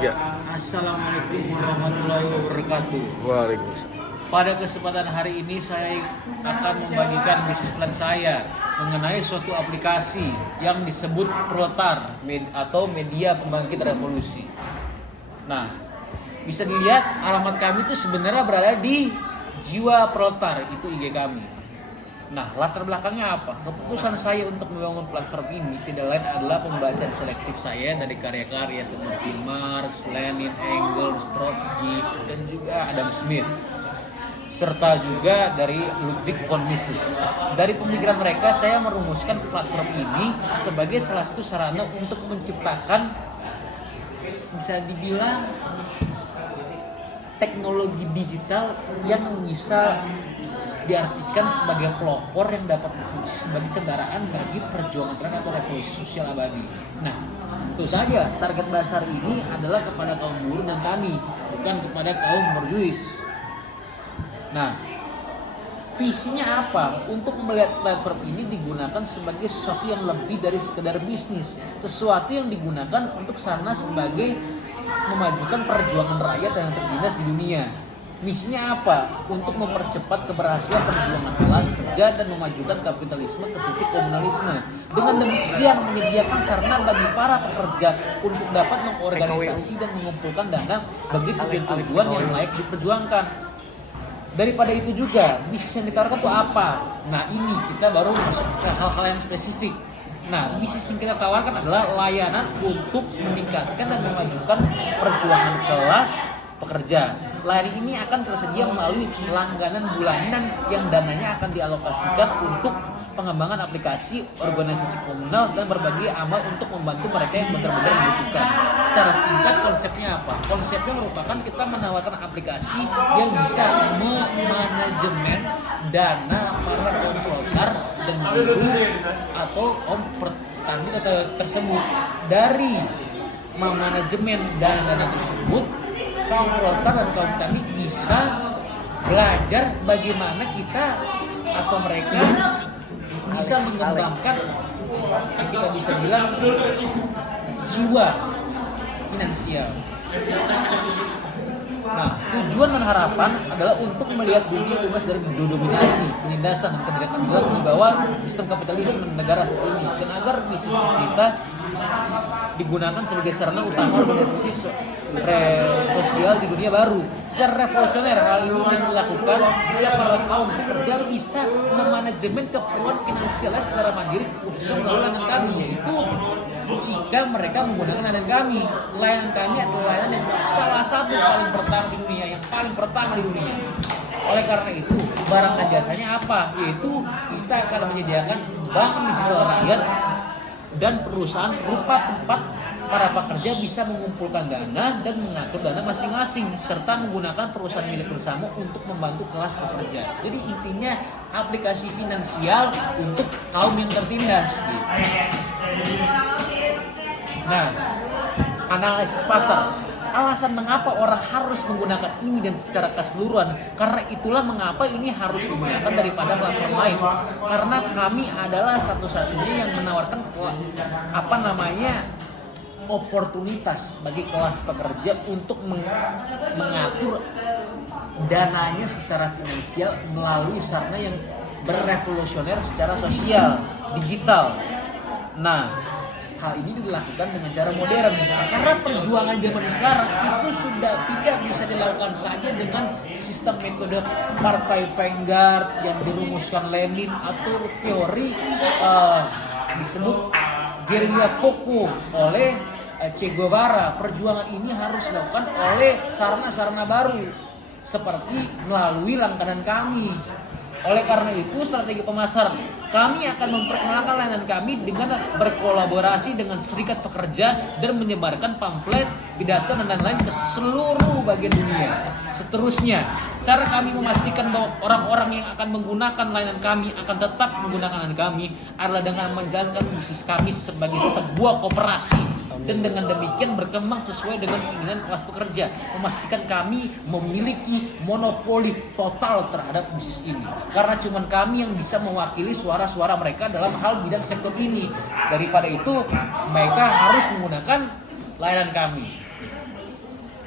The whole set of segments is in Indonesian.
Ya. Assalamualaikum warahmatullahi wabarakatuh. Waalaikumsalam. Pada kesempatan hari ini saya akan membagikan bisnis plan saya mengenai suatu aplikasi yang disebut Protar atau Media Pembangkit Revolusi. Nah, bisa dilihat alamat kami itu sebenarnya berada di Jiwa Protar, itu IG kami. Nah, latar belakangnya apa? Keputusan saya untuk membangun platform ini tidak lain adalah pembacaan selektif saya dari karya-karya seperti Marx, Lenin, Engels, Trotsky, dan juga Adam Smith, serta juga dari Ludwig von Mises. Dari pemikiran mereka, saya merumuskan platform ini sebagai salah satu sarana untuk menciptakan, bisa dibilang, teknologi digital yang bisa diartikan sebagai pelopor yang dapat berfungsi sebagai kendaraan bagi perjuangan tren atau revolusi sosial abadi. Nah, tentu saja target dasar ini adalah kepada kaum buruh dan tani, bukan kepada kaum borjuis. Nah, visinya apa? Untuk melihat platform ini digunakan sebagai sesuatu yang lebih dari sekedar bisnis, sesuatu yang digunakan untuk sarana sebagai memajukan perjuangan rakyat yang tertindas di dunia. Misinya apa? Untuk mempercepat keberhasilan perjuangan kelas kerja dan memajukan kapitalisme ke titik komunalisme. Dengan demikian menyediakan sarana bagi para pekerja untuk dapat mengorganisasi dan mengumpulkan dana bagi tujuan-tujuan yang layak diperjuangkan. Daripada itu juga, bisnis yang ditawarkan itu apa? Nah, ini kita baru masuk ke hal-hal yang spesifik. Nah, bisnis yang kita tawarkan adalah layanan untuk meningkatkan dan memajukan perjuangan kelas pekerja. Layanan ini akan tersedia melalui langganan bulanan yang dananya akan dialokasikan untuk pengembangan aplikasi, organisasi komunal, dan berbagai amal untuk membantu mereka yang benar-benar membutuhkan. Secara singkat, konsepnya apa? Konsepnya merupakan kita menawarkan aplikasi yang bisa memanajemen dana para komplotar dan buruh atau kaum petani tersebut. Dari memanajemen dana-dana tersebut, kaum proletar dan kaum tani bisa belajar bagaimana kita atau mereka bisa mengembangkan yang kita bisa bilang jiwa finansial. Nah, tujuan dan harapan adalah untuk melihat dunia bebas dari dominasi, penindasan, dan ketidakadilan di bawah sistem kapitalisme negara saat ini, dan agar bisnis kita digunakan sebagai sarana utama organisasi sosial di dunia baru. Secara revolusioner, hal ini bisa dilakukan setiap para kaum pekerja bisa memanajemen keperluan finansialnya secara mandiri, khususnya melalui layanan kami, yaitu jika mereka menggunakan layanan kami. Layanan kami adalah layanan yang salah satu paling pertama di dunia, yang paling pertama di dunia. Oleh karena itu, barang dan jasanya apa? Yaitu kita akan menyediakan bank digital rakyat dan perusahaan berupa tempat para pekerja bisa mengumpulkan dana dan mengatur dana masing-masing, serta menggunakan perusahaan milik bersama untuk membantu kelas pekerja. Jadi intinya aplikasi finansial untuk kaum yang tertindas. Nah, analisis pasar. Alasan mengapa orang harus menggunakan ini dan secara keseluruhan, karena itulah mengapa ini harus digunakan daripada platform lain. Karena kami adalah satu-satunya yang menawarkan oportunitas bagi kelas pekerja untuk mengatur dananya secara finansial melalui sarana yang berevolusioner secara sosial, digital. Nah, hal ini dilakukan dengan cara modern karena perjuangan zaman sekarang itu sudah tidak bisa dilakukan saja dengan sistem metode partai Vanguard yang dirumuskan Lenin atau teori disebut gerilya Foco oleh Che Guevara. Perjuangan ini harus dilakukan oleh sarana-sarana baru seperti melalui langganan kami. Oleh karena itu, strategi pemasaran kami akan memperkenalkan layanan kami dengan berkolaborasi dengan serikat pekerja dan menyebarkan pamflet, pidato, dan lain-lain ke seluruh bagian dunia. Seterusnya, cara kami memastikan bahwa orang-orang yang akan menggunakan layanan kami akan tetap menggunakan layanan kami adalah dengan menjalankan bisnis kami sebagai sebuah koperasi, dan dengan demikian berkembang sesuai dengan keinginan kelas pekerja, memastikan kami memiliki monopoli total terhadap bisnis ini. Karena cuma kami yang bisa mewakili suara-suara mereka dalam hal bidang sektor ini. Daripada itu, mereka harus menggunakan layanan kami.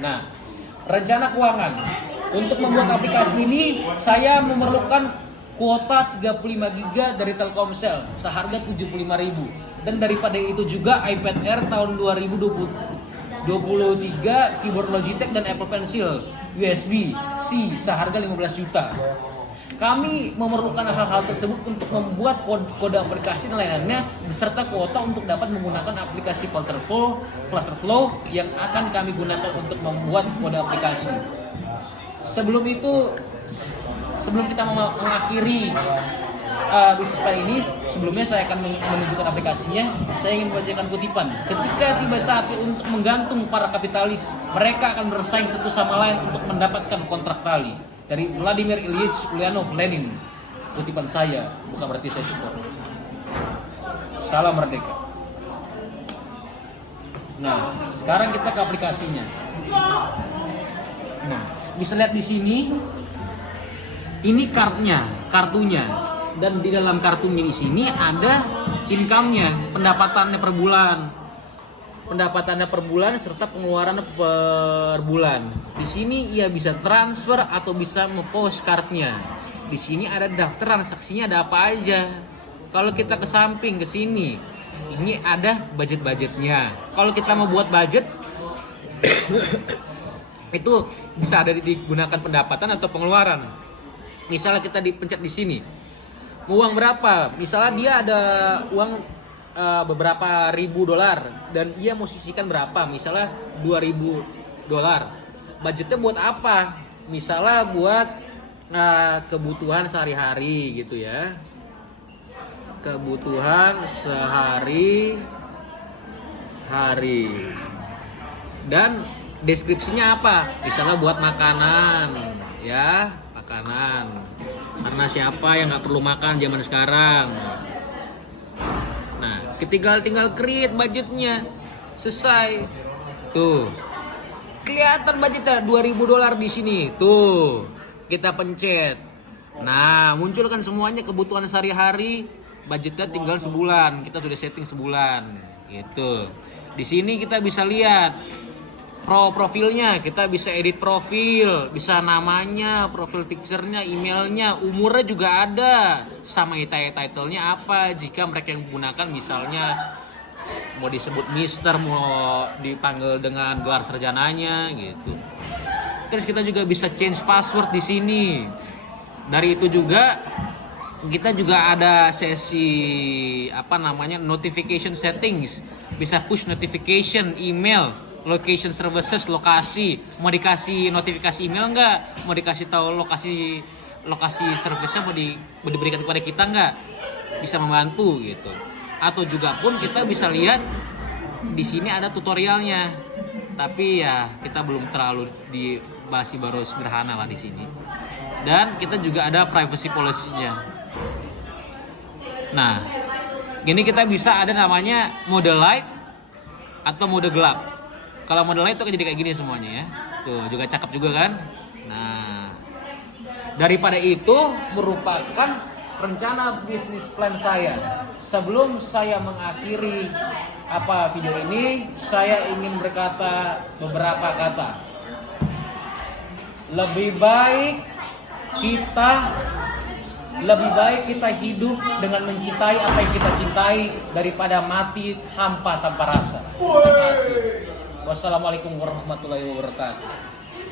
Nah, rencana keuangan. Untuk membuat aplikasi ini, saya memerlukan kuota 35 GB dari Telkomsel seharga 75.000. Dan daripada itu juga iPad Air tahun 2023, keyboard Logitech dan Apple Pencil USB-C seharga 15 juta. Kami memerlukan hal-hal tersebut untuk membuat kode aplikasi dan lainnya beserta kuota untuk dapat menggunakan aplikasi Flutterflow yang akan kami gunakan untuk membuat kode aplikasi. Sebelum kita mengakhiri bisnis plan ini, sebelumnya saya akan menunjukkan aplikasinya. Saya ingin membacakan kutipan. Ketika tiba saatnya untuk menggantung para kapitalis, mereka akan bersaing satu sama lain untuk mendapatkan kontrak tali. Dari Vladimir Ilyich Ulyanov Lenin. Kutipan saya, bukan berarti saya support. Salam merdeka. Nah, sekarang kita ke aplikasinya. Nah, bisa lihat di sini. Ini kartunya. Dan di dalam kartunya di sini ada income-nya, pendapatannya per bulan serta pengeluaran per bulan. Di sini ia bisa transfer atau bisa nge-post card-nya. Di sini ada daftar transaksinya, ada apa aja. Kalau kita ke samping ke sini, ini ada budget-budgetnya. Kalau kita mau buat budget itu bisa ada digunakan pendapatan atau pengeluaran. Misalnya kita dipencet di sini. Uang berapa? Misalnya dia ada uang beberapa ribu dolar dan ia mau sisihkan berapa, misalnya 2.000 dolar. Budgetnya buat apa? Misalnya buat kebutuhan sehari-hari gitu ya, kebutuhan sehari-hari. Dan deskripsinya apa? Misalnya buat makanan ya, makanan karena siapa yang nggak perlu makan zaman sekarang. Nah, tinggal create budgetnya, selesai. Tuh, kelihatan budgetnya 2.000 dolar di sini. Tuh, kita pencet. Nah, muncul kan semuanya kebutuhan sehari-hari. Budgetnya tinggal sebulan. Kita sudah setting sebulan. Gitu. Di sini kita bisa lihat profilnya, kita bisa edit profil, bisa namanya, profil picture-nya, emailnya, umurnya juga ada, sama title-nya apa. Jika mereka yang menggunakan misalnya mau disebut Mister, mau dipanggil dengan gelar sarjananya gitu. Terus kita juga bisa change password di sini. Dari itu juga kita juga ada sesi notification settings, bisa push notification, email, location services, lokasi. Mau dikasih notifikasi email enggak? Mau dikasih tahu lokasi service-nya mau diberikan kepada kita enggak? Bisa membantu gitu. Atau juga pun kita bisa lihat di sini ada tutorialnya. Tapi ya kita belum terlalu dibahas, baru sederhana lah di sini. Dan kita juga ada privacy policy-nya. Nah, gini kita bisa ada namanya mode light atau mode gelap. Kalau mode light itu jadi kayak gini semuanya ya. Tuh, juga cakep juga kan? Nah, daripada itu merupakan rencana bisnis plan saya. Sebelum saya mengakhiri video ini, saya ingin berkata beberapa kata. Lebih baik kita hidup dengan mencintai apa yang kita cintai daripada mati hampa tanpa rasa. Terima kasih. Wassalamualaikum warahmatullahi wabarakatuh.